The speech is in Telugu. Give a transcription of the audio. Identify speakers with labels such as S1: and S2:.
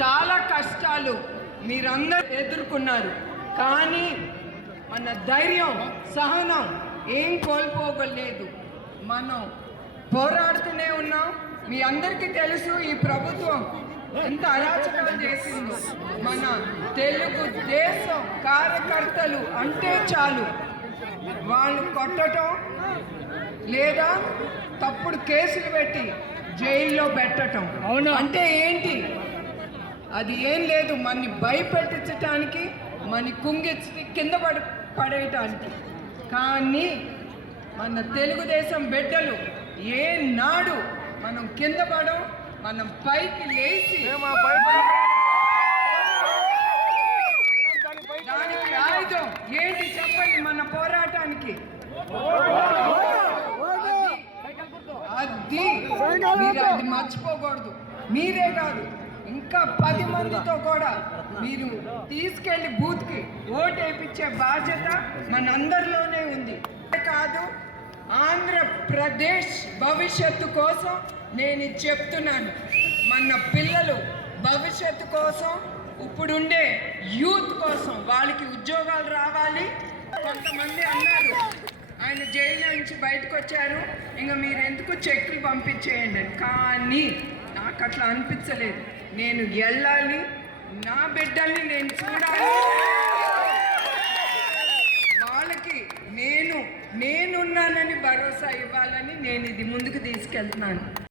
S1: చాలా కష్టాలు మీరందరూ ఎదుర్కొన్నారు. కానీ మన ధైర్యం సహనం ఏం కోల్పోగలేదు. మనం పోరాడుతూనే ఉన్నాం. మీ అందరికీ తెలుసు ఈ ప్రభుత్వం ఎంత అరాచకాలు చేసిందో. మన తెలుగు దేశం కార్యకర్తలు అంటే చాలు. వాళ్ళు కొట్టడం లేదా తప్పుడు కేసులు పెట్టి జైల్లో పెట్టడం అంటే ఏంటి? అది ఏం లేదు మనని భయపెట్టించటానికి మన కుంగిచ్చి కింద పడి పడేయటానికి. కానీ మన తెలుగుదేశం బిడ్డలు ఏ నాడు మనం కింద పడం మనం పైకి లేచి. దానికి ఆయుధం ఏంటి చెప్పండి మన పోరాటానికి? అది మీరు అది మర్చిపోకూడదు. మీరే కాదు. ఇంకా పది మందితో కూడా మీరు తీసుకెళ్ళి బూత్కి ఓటు వేయించే బాధ్యత మనందరిలోనే ఉంది. కాదు ఆంధ్రప్రదేశ్ భవిష్యత్తు కోసం నేను చెప్తున్నాను. మన పిల్లలు భవిష్యత్తు కోసం ఇప్పుడుండే యూత్ కోసం వాళ్ళకి ఉద్యోగాలు రావాలి. కొంతమంది అన్నారు ఆయన జైలు నుంచి బయటకు వచ్చారు ఇంకా మీరు ఎందుకు చెక్లు పంపించేయండి? కానీ నాకు అట్లా అనిపించలేదు. నేను వెళ్ళాలి. నా బిడ్డల్ని నేను చూడాలి. వాళ్ళకి నేను నేనున్నానని భరోసా ఇవ్వాలని నేను ఇది ముందుకు తీసుకెళ్తున్నాను.